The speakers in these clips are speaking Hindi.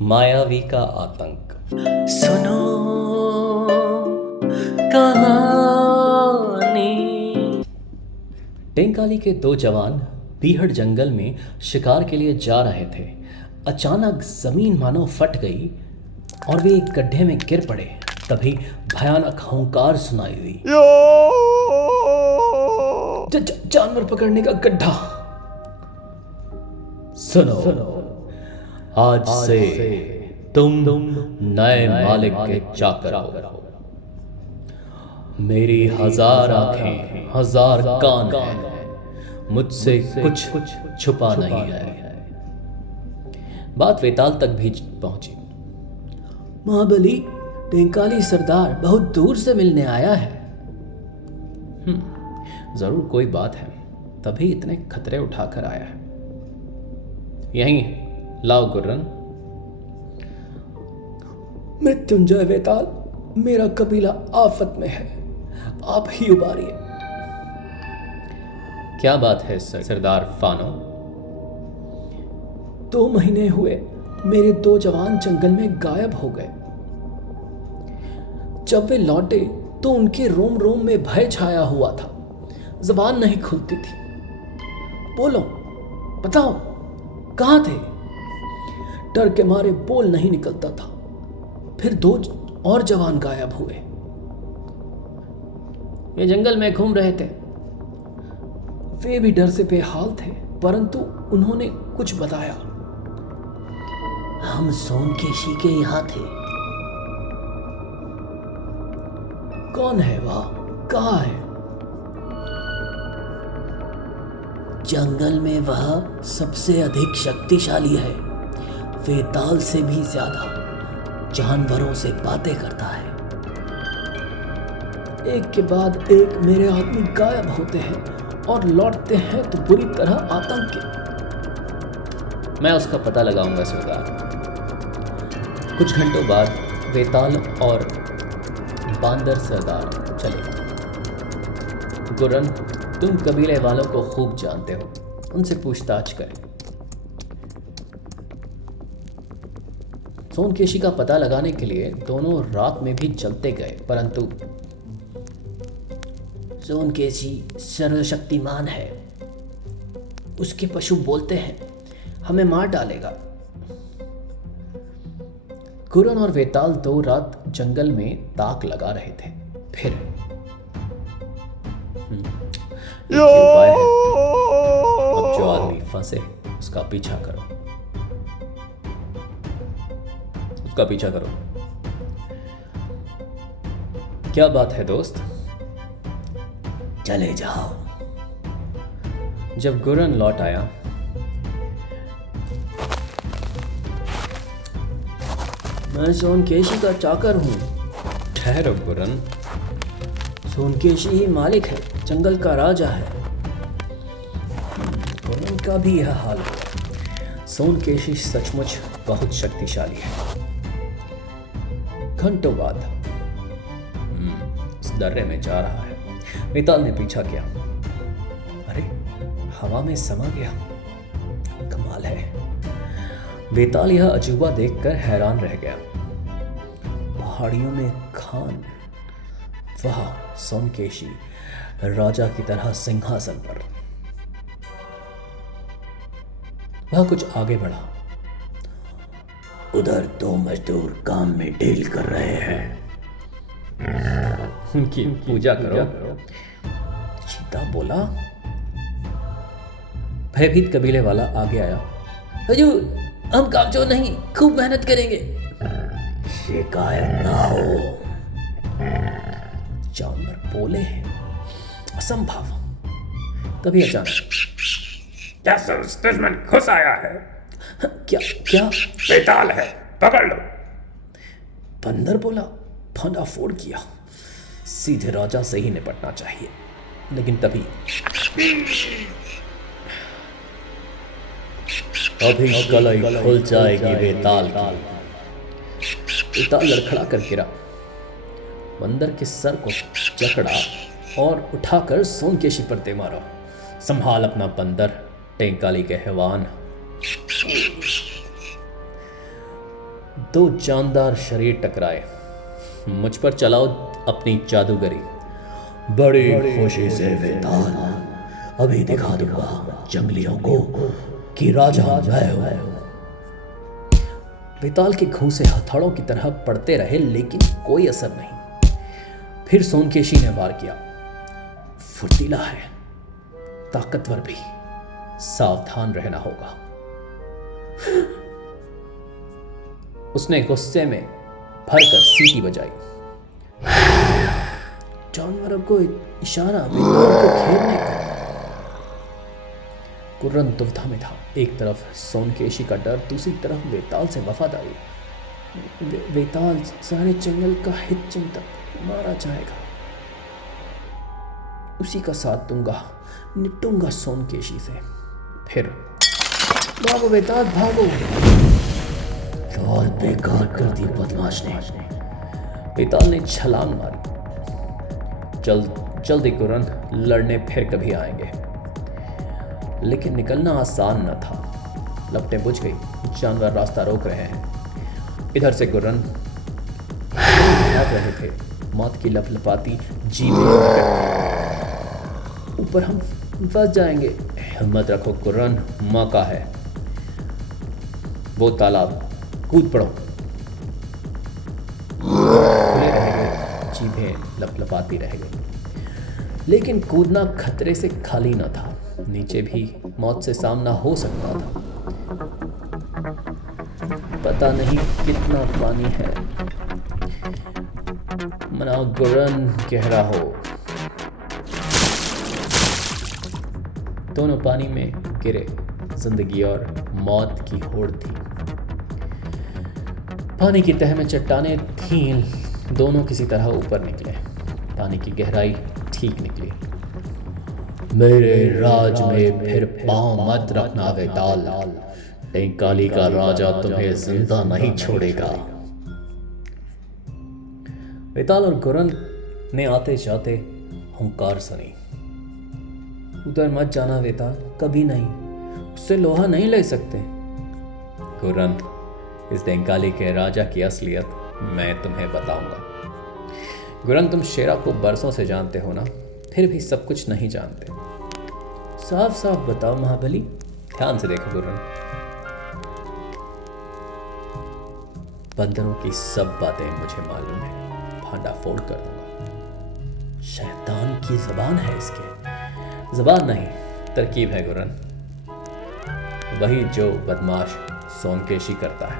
मायावी का आतंक। सुनो कहानी। टेंकाली के दो जवान बीहड़ जंगल में शिकार के लिए जा रहे थे। अचानक जमीन मानो फट गई और वे एक गड्ढे में गिर पड़े। तभी भयानक हुंकार सुनाई दी। जानवर पकड़ने का गड्ढा। सुनो, आज से तुम नए मालिक के चाकर हो। मेरी 1000 आंखें 1000 कान हैं, मुझसे कुछ छुपा नहीं है। बात वेताल तक भी पहुंची। महाबली, टेंकाली सरदार बहुत दूर से मिलने आया है। जरूर कोई बात है, तभी इतने खतरे उठाकर आया है। यहीं लाओ गुर्रन। मृत्युंजय वेताल, मेरा कबीला आफत में है, आप ही उबारिए। क्या बात है सरदार फानो? 2 महीने हुए मेरे 2 जवान जंगल में गायब हो गए। जब वे लौटे तो उनके रोम रोम में भय छाया हुआ था। जबान नहीं खुलती थी। बोलो, बताओ, कहाँ थे? डर के मारे बोल नहीं निकलता था। फिर 2 और जवान गायब हुए। वे जंगल में घूम रहे थे। वे भी डर से बेहाल थे, परंतु उन्होंने कुछ बताया। हम सोनकेशी के यहां थे। कौन है वह? कहाँ है? जंगल में वह सबसे अधिक शक्तिशाली है। वेताल से भी ज्यादा जानवरों से बातें करता है। एक के बाद एक मेरे आदमी गायब होते हैं और लौटते हैं तो बुरी तरह आतंक के। मैं उसका पता लगाऊंगा सरदार। कुछ घंटों बाद वेताल और बांदर सरदार चले। गुरन, तुम कबीले वालों को खूब जानते हो, उनसे पूछताछ करें। सोनकेशी का पता लगाने के लिए दोनों रात में भी चलते गए, परंतु सोनकेशी सर्वशक्तिमान है। उसके पशु बोलते हैं, हमें मार डालेगा। गुरन और वेताल 2 रात जंगल में ताक लगा रहे थे। फिर एक ही उपाय है। अब जो आदमी फंसे उसका पीछा करो। उसका पीछा करो। क्या बात है दोस्त? चले जाओ। जब गुरन लौट आया, मैं सोनकेशी का चाकर हूं। ठहरो गुरन, सोनकेशी ही मालिक है, जंगल का राजा है। गुरन का भी यह हाल है। सोनकेशी सचमुच बहुत शक्तिशाली है। घंटों बाद इस दर्रे में जा रहा है। वेताल ने पीछा किया। अरे, हवा में समा गया। कमाल है। वेताल यह अजूबा देखकर हैरान रह गया। पहाड़ियों में खान, वह सोनकेशी राजा की तरह सिंहासन पर। वह कुछ आगे बढ़ा। उधर 2 मजदूर काम में ढील कर रहे हैं, उनकी पूजा करो। चीता बोला। भयभीत कबीले वाला आगे आया। हुजूर, हम कामचोर नहीं, खूब मेहनत करेंगे। शिकायत ना हो। जानवर बोले हैं, असंभव। तभी अचानक, जासूस दुश्मन घुस आया है। क्या क्या? वेताल है, पकड़ लो। बंदर बोला। फांडाफोड़ किया। सीधे राजा से ही निपटना चाहिए। लेकिन तभी अभी कलाई खुल जाएगी वेताल की। वेताल लड़खड़ा कर गिरा। बंदर के सर को जकड़ा और उठाकर सोनकेशी पर दे मारा। संभाल अपना बंदर, टेंकाली के हैवान। दो जानदार शरीर टकराए। मुझ पर चलाओ अपनी जादूगरी। बड़ी खुशी से वेताल, अभी दिखा दूंगा जंगलियों को कि राजा मैं हूं। वेताल के घूंसे हथौड़ों की तरह पड़ते रहे लेकिन कोई असर नहीं। फिर सोनकेशी ने वार किया। फुर्तीला है, ताकतवर भी, सावधान रहना होगा। उसने गुस्से में भरकर सीटी बजाई। जानवरों को इशारा वेताल को घेरने का। कुर्रन दुविधा में था। एक तरफ सोनकेशी का डर, दूसरी तरफ वेताल से वफादारी। वेताल सारे जंगल का हित चिंतक, मारा जाएगा। उसी का साथ दूंगा, निपटूंगा सोनकेशी से। फिर भागो वेताल, भागो। चाल बेकार कर दी बदमाश ने। वेताल ने छलांग मारी। जल्दी कुर्रन, लड़ने फिर कभी आएंगे। लेकिन निकलना आसान न था। लपटें बुझ गई, जानवर रास्ता रोक रहे हैं। इधर से कुर्रन भाग रहे थे। मौत की लपलपाती जीभें ऊपर हम फंस जाएंगे। हिम्मत रखो कुर्रन, मौका है। वो तालाब, कूद पड़ो। खुले रह गए, जीभें लपलपाती रह गई। लेकिन कूदना खतरे से खाली न था। नीचे भी मौत से सामना हो सकता था। पता नहीं कितना पानी है, मना कुर्रन गहरा हो। दोनों पानी में गिरे। जिंदगी और मौत की होड़ थी। पानी की तह में चट्टानें थीं। दोनों किसी तरह ऊपर निकले। पानी की गहराई ठीक निकली। मेरे राज में फिर पांव मत रखना वेताल। टेंकाली का राजा तुम्हें जिंदा नहीं छोड़ेगा। वेताल और कुर्रन ने आते जाते हुंकार सुनी। उधर मत जाना वेताल, कभी नहीं। उससे लोहा नहीं ले सकते। कुर्रन, इस टेंकाली के राजा की असलियत मैं तुम्हें बताऊंगा। कुर्रन, तुम शेरा को बरसों से जानते हो ना, फिर भी सब कुछ नहीं जानते। साफ साफ बताओ महाबली। ध्यान से देखो कुर्रन। बंदरों की सब बातें मुझे मालूम है। भांडा फोड़ कर दूंगा। शैतान की जबान है इसके। जबान नहीं, तरकीब है कुर्रन। वही जो बदमाश सोनकेशी करता है।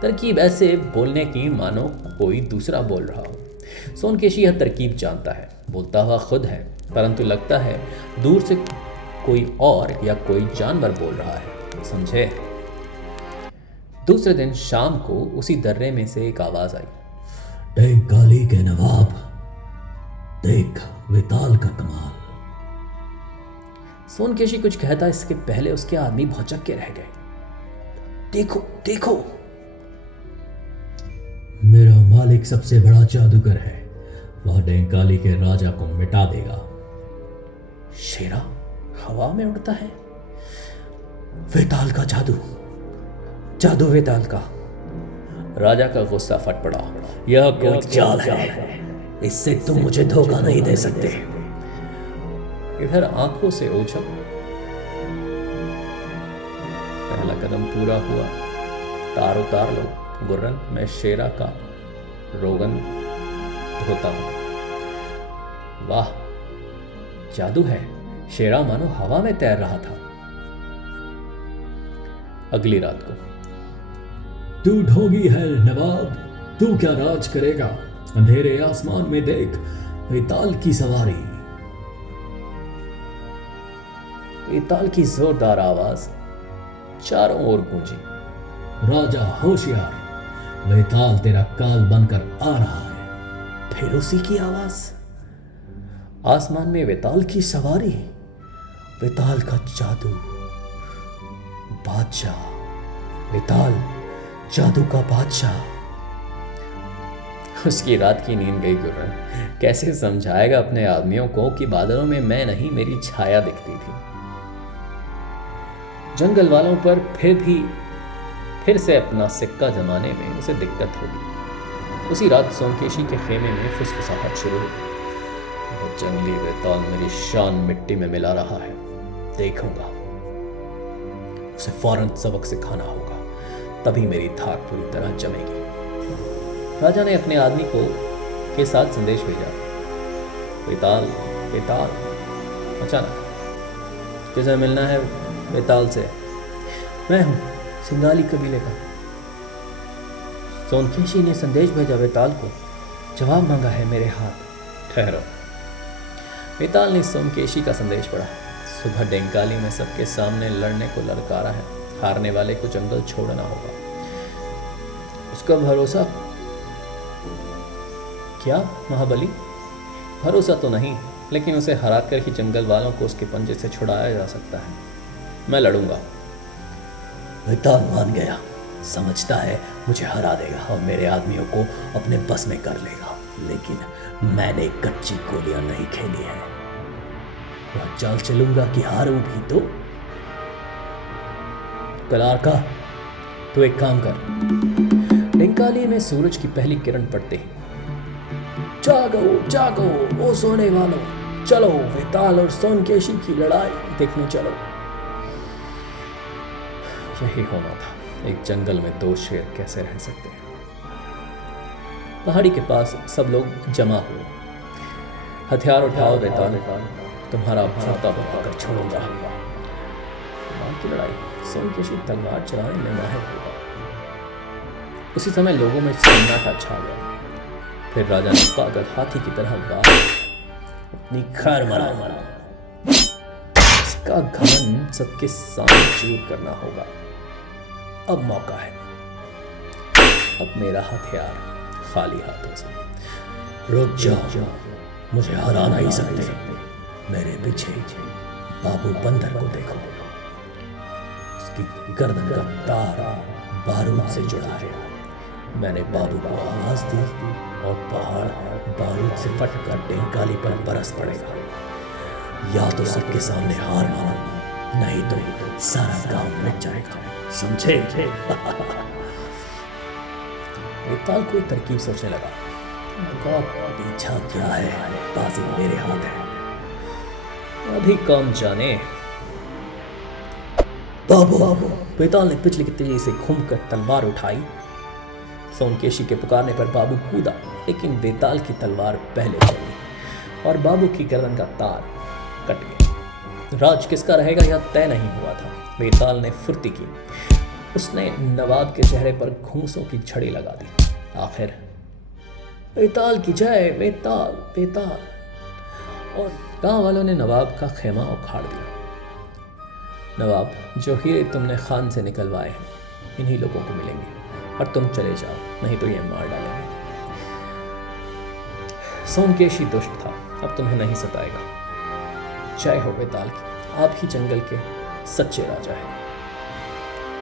तरकीब ऐसे बोलने की मानो कोई दूसरा बोल रहा हो। सोनकेशी यह तरकीब जानता है। बोलता हुआ खुद है, परंतु लगता है दूर से कोई और या कोई जानवर बोल रहा है। समझे? दूसरे दिन शाम को उसी दर्रे में से एक आवाज आई। टेंकाली के नवाब, देख वेताल का कमाल। सोनकेशी कुछ कहता इसके पहले उसके आदमी भौचक के रह गए। देखो देखो, मेरा मालिक सबसे बड़ा जादूगर है। वह टेंकाली के राजा को मिटा देगा। शेरा हवा में उड़ता है। वेताल का जादू, जादू वेताल का। राजा का गुस्सा फट पड़ा। यह कोई चाल है। इससे तुम मुझे धोखा नहीं दे सकते। इधर आंखों से ओझल। पहला कदम पूरा हुआ। तार उतार लो कुर्रन, मैं शेरा का रोगन धोता हूं। वाह, जादू है। शेरा मानो हवा में तैर रहा था। अगली रात को, तू ढोंगी है नवाब, तू क्या राज करेगा? अंधेरे आसमान में देख वेताल की सवारी। वेताल की जोरदार आवाज चारों ओर गूंजी। राजा होशियार, वेताल तेरा काल बनकर आ रहा है। फिर उसी की आवाज। आसमान में वेताल की सवारी। वेताल का जादू। बादशाह, वेताल जादू का बादशाह। उसकी रात की नींद गई कुर्रन। कैसे समझाएगा अपने आदमियों को कि बादलों में मैं नहीं, मेरी छाया दिखती थी। जंगल वालों पर फिर फिर से अपना सिक्का जमाने में उसे दिक्कत होगी। उसी रात सोमकेशी के खेमे में फुसफुसाहट शुरू हुई। वो जंगली बेताल मेरी शान मिट्टी में मिला रहा है, देखूंगा। उसे फौरन सबक सिखाना होगा, तभी मेरी धाक पूरी तरह जमेगी। राजा ने अपने आदमी के साथ संदेश भेजा। बेताल बेताल। अचानक, किसे मिलना है बेताल से? मैं हूं, सिंगाली कबीले का। सोमकेशी ने संदेश भेजा बेताल को, जवाब मांगा है मेरे हाथ। ठहरो। बेताल ने सोमकेशी का संदेश पढ़ा। सुबह डेंकाली में सबके सामने लड़ने को ललकारा है, हारने वाले को जंगल छोड़ना होगा। उसका भरोसा क्या महाबली? भरोसा तो नहीं, लेकिन उसे हराकर ही जंगल वालों को उसके पंजे से छुड़ाया जा सकता है। मैं लड़ूंगा। बेताल मान गया, समझता है मुझे हरा देगा और मेरे आदमियों को अपने बस में कर लेगा, लेकिन मैंने कच्ची गोलियां नहीं खेली है। वह चाल चलूंगा कि हारूं भी तो। कलार का, तू एक काम कर। डेंकाली में सूरज की पहली किरण पड़ते ही, जागो जागो ओ सोने वालों, चलो बेताल और सोमकेशी की लड़ाई देखने चलो। यही होना था। एक जंगल में दो शेर कैसे रह सकते हैं? पहाड़ी के पास सब लोग जमा हुए। हथियार उठाओ बेताल, तुम्हारा भरता बनाकर छोड़ूंगा। मां की लड़ाई, सोमकेशी तलवार चलाने में माहिर होगा। उसी समय लोगों में सन्नाटा छा गया। फिर राजा ने पागल हाथी की तरह वार अपनी खैर मरा। इसका घमंड सबके सामने चूर करना होगा। अब मौका है। अब मेरा हथियार खाली हाथों से। रुक जाओ, मुझे हरा नहीं सकते। मेरे पीछे बाबू बंदर को देखो, उसकी गर्दन का तार बारूद से जुड़ा है। मैंने बाबू को आवाज दी और पहाड़ बारूद से फटकर डेंकाली पर बरस पड़ेगा। या तो सबके सामने हार मानो, नहीं तो सारा गांव मिट जाएगा, समझे? बेताल कोई तरकीब सोचने लगा। पीछा क्या है, बाजी मेरे हाथ है। अभी कौन जाने। बाबू, बेताल ने पिछले की तेजी से घूमकर तलवार उठाई। सोमकेशी के पुकारने पर बाबू कूदा, लेकिन बेताल की तलवार पहले चली और बाबू की गर्दन का तार कट गया। राज किसका रहेगा यह तय नहीं हुआ था। बेताल ने फुर्ती की। उसने नवाब के चेहरे पर घूंसों की झड़ी लगा दी। आखिर बेताल की जय, बेताल बेताल। और गांव वालों ने नवाब का खेमा उखाड़ दिया। नवाब, जो हीरे तुमने खान से निकलवाए हैं इन्हीं लोगों को मिलेंगे, और तुम चले जाओ, नहीं तो ये मार डालेंगे। सोमकेशी दुष्ट था, अब तुम्हें नहीं सताएगा। जय हो बेताल की, आप ही जंगल के सच्चे राजा हैं।